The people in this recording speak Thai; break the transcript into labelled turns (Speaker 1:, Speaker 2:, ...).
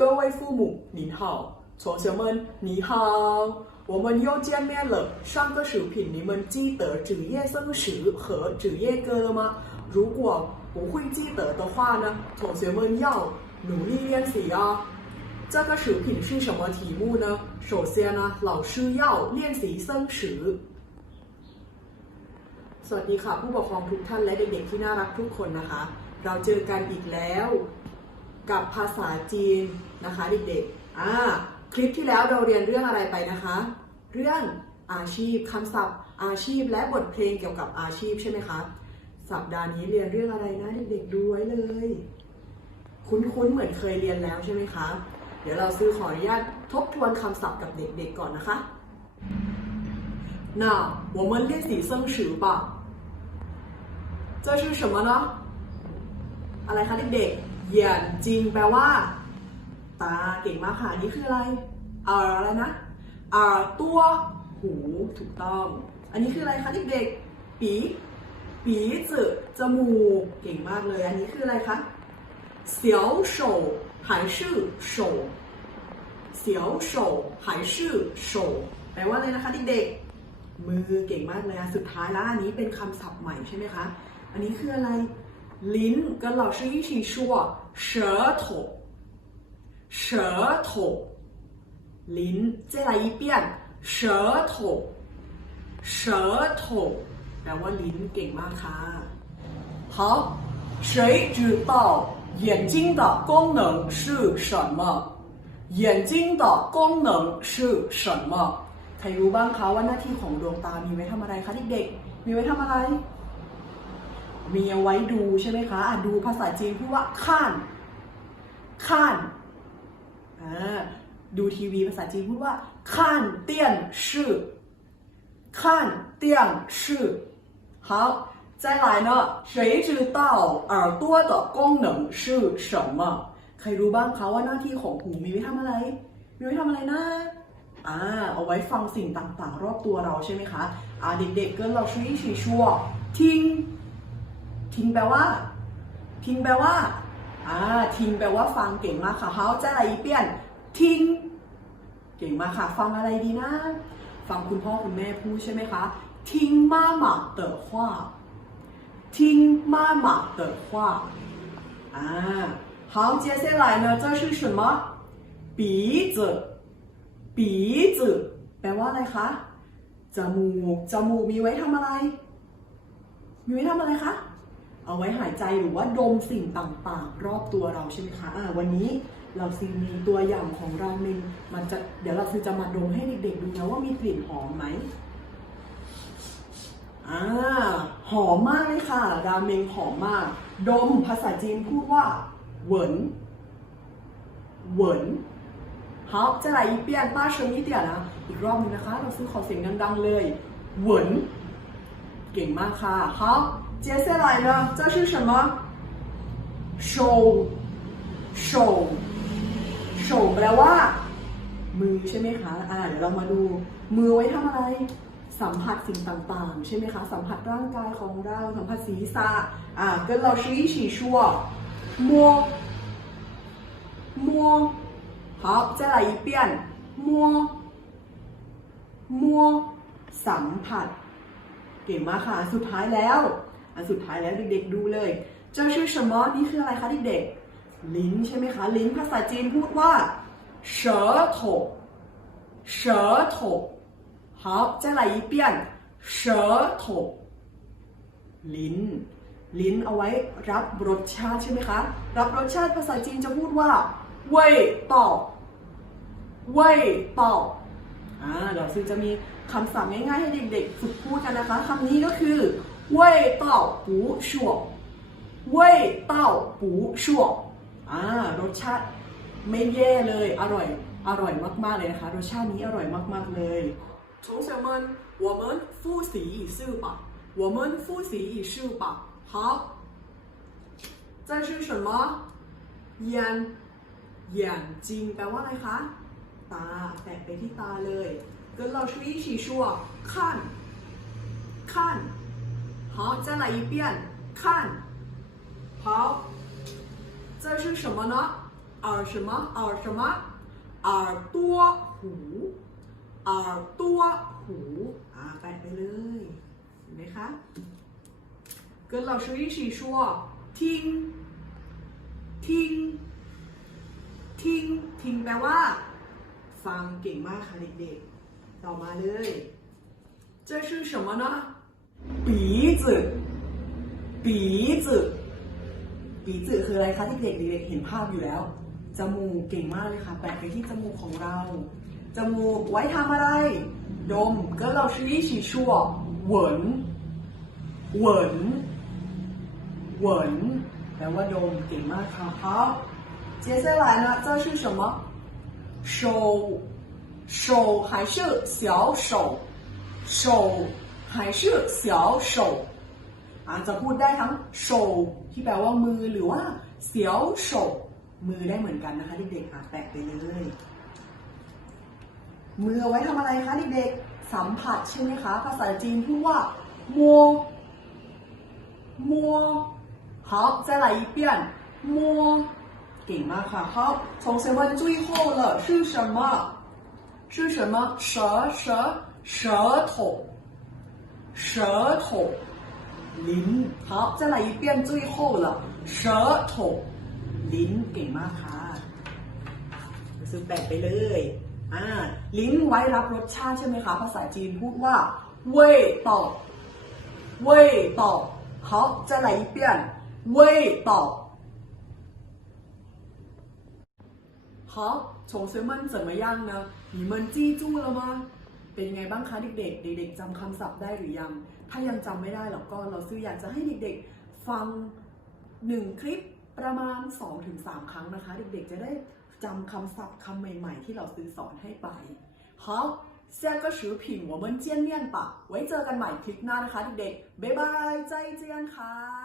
Speaker 1: 各位父母，您好，同学们，你好，我们又见面了。上个视频你们记得职业生词和职业歌了吗？如果不会记得的话呢，同学们要努力练习啊。这个视频是什么题目呢？首先呢，老师要练习生词。สวัสดีค่ะผู้ปกครองทุกท่านและเด็กๆที่น่ารักทุกคนนะคะ เราเจอกันอีกแล้ว กับภาษาจีนนะคะเด็กๆ อ่า คลิปที่แล้วเราเรียนเรื่องอะไรไปนะคะ เรื่องอาชีพคำศัพท์ อาชีพและบทเพลงเกี่ยวกับอาชีพใช่ไหมคะ สัปดาห์นี้เรียนเรื่องอะไรนะเด็กๆดูไว้เลย คุ้นๆเหมือนเคยเรียนแล้วใช่ไหมคะ เดี๋ยวเราซื้อขออนุญาตทบทวนคำศัพท์กับเด็กๆก่อนนะคะ那我们练习生词吧这是什么呢อะไรคะเด็กๆ เหยียนจริงแปลว่า ตาเก่งมากค่ะนี่คืออะไรเอ่ออะไรนะเอ่อตัวหูถูกต้อง อันนี้คืออะไรคะเด็กๆปีปีจืจมูกเก่งมากเลย อันนี้คืออะไรคะเสียวโฉหายชื่อโฉเสียวโฉหายชื่อโฉแปลว่าอะไรนะคะเด็กๆมือเก่งมากเลยอะสุดท้ายแล้วอันนี้เป็นคำศัพท์ใหม่ใช่ไหมคะ อันนี้คืออะไร ลิ้น跟老师一起说舌头舌头ลิ้น再来一遍舌头舌头แปลว่าลิ้นเก่งมากค่ะ好谁知道眼睛的功能是什么眼睛的功能是什么ใครรู้บ้างคะว่าหน้าที่ของดวงตามีไว้ทำอะไรคะเด็กๆมีไว้ทำอะไร มีเอาไว้ดูใช่ไหมคะอ่ะดูภาษาจีนพูดว่าข้านข้านอ่าดูทีวีภาษาจีนพูดว่าข้านเตี้ยนชื่อข้านเตี้ยนชื่อ好再来呢谁知道耳朵的功能是什么ใครรู้บ้างคะว่าหน้าที่ของหูมีไว้ทำอะไร มีไว้ทำอะไรนะอ่าเอาไว้ฟังสิ่งต่างๆ รอบตัวเราใช่ไหมคะอ่าเด็กๆ跟老师一起说听 ทิ้งแปลว่า ทิ้งแปลว่า อ่า ทิ้งแปลว่าฟังเก่งมากค่ะเขาจะอะไรเปลี่ยน ทิ้ง เก่งมากค่ะ ฟังอะไรดีนะ ฟังคุณพ่อคุณแม่พูดใช่ไหมคะ ทิ้งมาหมาเต๋อว่า ทิ้งมาหมาเต๋อว่าอ่า好接下来呢这是什么鼻子鼻子แปลว่าอะไรคะ จมูก จมูกมีไว้ทำอะไร มีไว้ทำอะไรคะ เอาไว้หายใจหรือว่าดมสิ่งต่างๆ รอบตัวเราใช่ไหมคะอ่วันนี้เราซีมีตัวอย่างของราเมนมันจะเดี๋ยวเราซีจะมาดมให้เด็กๆดูนะว่ามีกลิ่นหอมไหมอ่าหอมมากเลยค่ะ ราเมงหอมมาก ดมภาษาจีนพูดว่าเหวินเหวินเขาจะไหลเปียนป้าชิงนี้เตี่ยนะอีกรอบนึงนะคะ เราซื้อขอเสียงดังๆเลยเหวินเก่งมากค่ะเขา 接下来呢，这是什么？手手手แปลว่า มือใช่ไหมคะ อ่า เดี๋ยวเรามาดู มือไว้ทำอะไร สัมผัสสิ่งต่างๆ ใช่ไหมคะ สัมผัสร่างกายของเรา สัมผัสศีรษะอ่า跟老师一起说摸摸好再来一遍摸摸สัมผัส เก่งมากค่ะ สุดท้ายแล้ว อันสุดท้ายแล้วเด็กๆดูเลย这是什么นี่คืออะไรคะเด็กๆลิ้นใช่ไหมคะ ลิ้นภาษาจีนพูดว่า舌头舌头好再来一遍舌头ลิ้น ลิ้นเอาไว้รับรสชาติใช่ไหมคะ รับรสชาติภาษาจีนจะพูดว่าเว่ยเต่าเว่ยเต่าอ่าเดี๋ยวซึ่งจะมีคำศัพท์ง่ายๆให้เด็กๆฝึกพูดกันนะคะคำนี้ก็คือ 味道不错味道不错อ่ารสชาติไม่แย่เลย อร่อย อร่อยมากๆเลยนะคะ รสชาตินี้อร่อยมากๆเลย同学们我们复习一次吧我们复习一次吧好这是什么眼眼睛แปลว่าอะไรคะ ตาแตะไปที่ตาเลย跟老师一起说看看 好再来一遍看好这是什么呢 耳什么耳什么耳朵หู耳朵หูอ่าแปลไปเลยเห็นไหมคะ跟老师一起说听听听听แปลว่า ฟังเก่งมากค่ะเด็กๆ ต่อมาเลย这是什么呢 鼻子鼻子ปีจืคืออะไรคะที่เด็กๆเด็กๆเห็นภาพอยู่แล้ว จมูกเก่งมากเลยค่ะ แปะไปที่จมูกของเรา จมูกไว้ทำอะไร ดม跟老师一起说闻闻闻แปลว่าดมเก่งมากค่ะ好接下来呢这是什么手手还是小手手 还是小手อาจจะพูดได้ทั้งโฉที่แปลว่ามือหรือว่าเสียวโฉมือได้เหมือนกันนะคะเด็กๆอ่ะแปะไปเลย มือเอาไว้ทำอะไรคะเด็กๆ สัมผัสใช่ไหมคะ ภาษาจีนพูดว่ามัวมัว好再来一遍摸เก่งมากค่ะ好同学们最后了是什么是什么舌舌舌头 舌头ลิ้น好再来一遍最后了舌头ลิ้นเก่งมากค่ะซื้อแปะไปเลย อ่า ลิ้นไว้รับรสชาติใช่ไหมคะ ภาษาจีนพูดว่า味道味道好再来一遍味道好同学们怎么样呢你们记住了吗 เป็นยังไงบ้างคะเด็กๆ เด็กๆจำคำศัพท์ได้หรือยัง ถ้ายังจำไม่ได้แล้วก็เราซื้ออยากจะให้เด็กๆ ฟังหนึ่งคลิปประมาณ 2-3 ครั้งนะคะ เด็กๆ จะได้จำคำศัพท์คำใหม่ๆ ที่เราซื้อสอนให้ไป好下个视频我们见面吧ไว้เจอกันใหม่คลิปหน้านะคะเด็กๆบ๊ายบายใจเจียนค่ะ